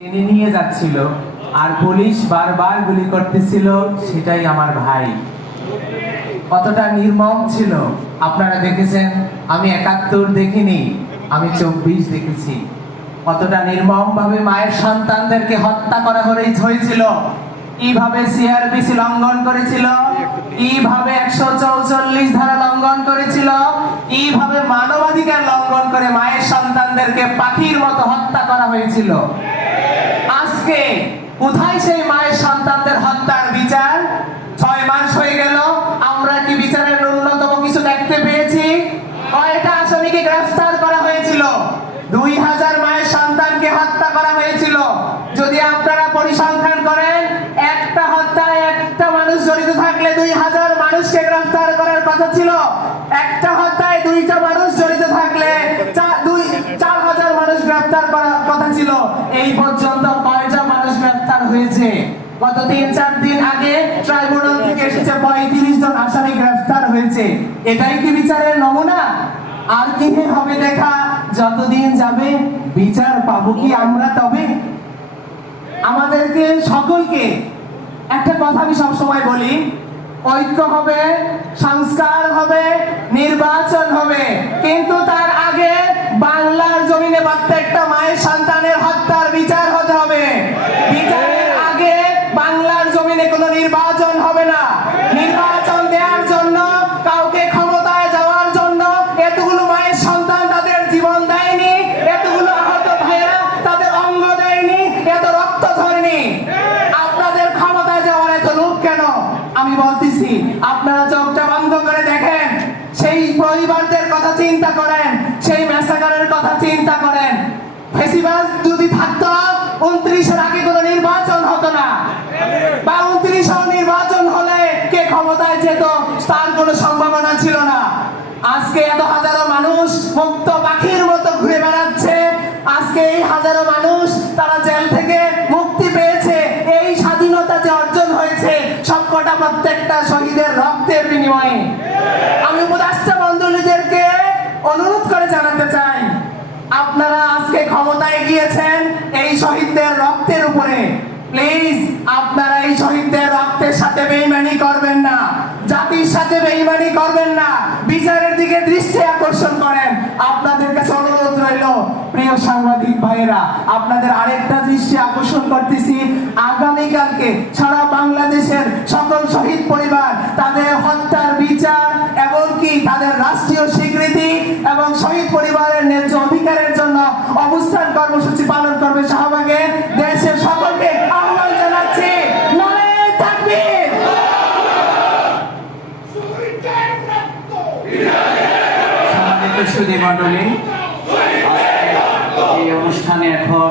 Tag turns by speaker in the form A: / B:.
A: টেনে নিয়ে যাচ্ছিল। আর পুলিশ বারবার গুলি করতেছিল, সেটাই আমার ভাই। কতটা নির্মম ছিল। আপনারা দেখেছেন, আমি একাত্তর দেখিনি, আমি চব্বিশ দেখেছি। কতটা নির্মম ভাবে মায়ের সন্তানদেরকে হত্যা করা হয়ে- হয়েছিল। কীভাবে সিআরবিসি লঙ্ঘন করেছিল? কীভাবে একশো চৌচল্লিশ ধারা লঙ্ঘন করেছিল? কীভাবে মানবাধিকার লঙ্ঘন করে মায়ের সন্তানদেরকে পাখির মতো হত্যা করা হয়েছিল? আজকে কোথায় সেই মায়ের সন্তানদের হত্যার বিচার? ছয় মাস হয়ে গেল, আমরা কি বিচারের ন্যূনতম কিছু দেখতে পেয়েছি? কয়টা আসামিকে গ্রেফতার করা হয়েছিল? দুই হাজার মায়ের সন্তানকে হত্যা করা হয়েছিল। যদি আপনারা পরিসংখ্যান করেন, একটা হত্যায় একটা মানুষ জড়িত থাকলে দুই হাজার মানুষকে গ্রেফতার করার কথা ছিল। একটা হত্যায় দুইটা মানুষ জড়িত থাকলে চা- দুই চার হাজার মানুষ গ্রেফতার করার কথা ছিল। এই পর্যন্ত হয়েছে গত তিন, চার দিন আগে ট্রাইব্যুনাল থেকে এসেছে পঁয়ত্রিশ জন আসামি গ্রেফতার হয়েছে। এটাই কি বিচারের নমুনা? আর কি হবে দেখা? যতদিন যাবে বিচার পাবো কি আমরা তবে? আমাদেরকে সকলকে একটা কথা আমি সবসময় বলি, ঐক্য হবে, সংস্কার হবে, নির্বাচন হবে। কিন্তু তার আগে বাংলার জমিনে প্রত্যেকটা মায়ের সন্তানের আমি বলতেছি, আপনারা চোখটা বন্ধ করে দেখেন, সেই পরিবারদের কথা চিন্তা করেন, সেই ম্যাসাকারের কথা চিন্তা করেন। ফেসিবাস যদি থাকতো, উনত্রিশের আগে কোনো নির্বাচন হতো না। বা উনত্রিশ নির্বাচন হলে কে ক্ষমতায় যেত, তার কোনো সম্ভাবনা ছিল না। আজকে এত হাজারো মানুষ মুক্ত পাখির মতো ঘুরে বেড়াচ্ছে, আজকে এই হাজারো মানুষ তারা জেল থেকে প্রত্যেকটা শহীদের রক্তের বিনিময়ে আমি উপরাষ্ট্র মন্ডলীদেরকে অনুরোধ করে জানাতে চাই। আপনারা আজকে ক্ষমতায় গিয়েছেন এই শহীদদের রক্তের উপরে। প্লিজ, আপনারা এই শহীদদের রক্তের সাথে বেইমানি করবেন না। জাতির সাথে বেইমানি করবেন না। বিচারের দিকে দৃষ্টি আকর্ষণ করেন আপনাদের কাছে অনুরোধ রইল প্রিয় সাংবাদিক ভাইয়েরা আপনাদের আরেকটা দৃষ্টি আকর্ষণ করতেছি। আগামীকালকে সারা বাংলাদেশের সকল শহীদ পরিবার তাদের হত্যার বিচার এবং কি তাদের রাষ্ট্রীয় স্বীকৃতি এবং শহীদ পরিবারের ন্যায্য অধিকারের জন্য অবস্থান কর্মসূচি পালন করবে শাহবাগে। দেশের সকলকে আহ্বান জানাচ্ছি
B: সুদী মণ্ডলী এই অনুষ্ঠানে এখন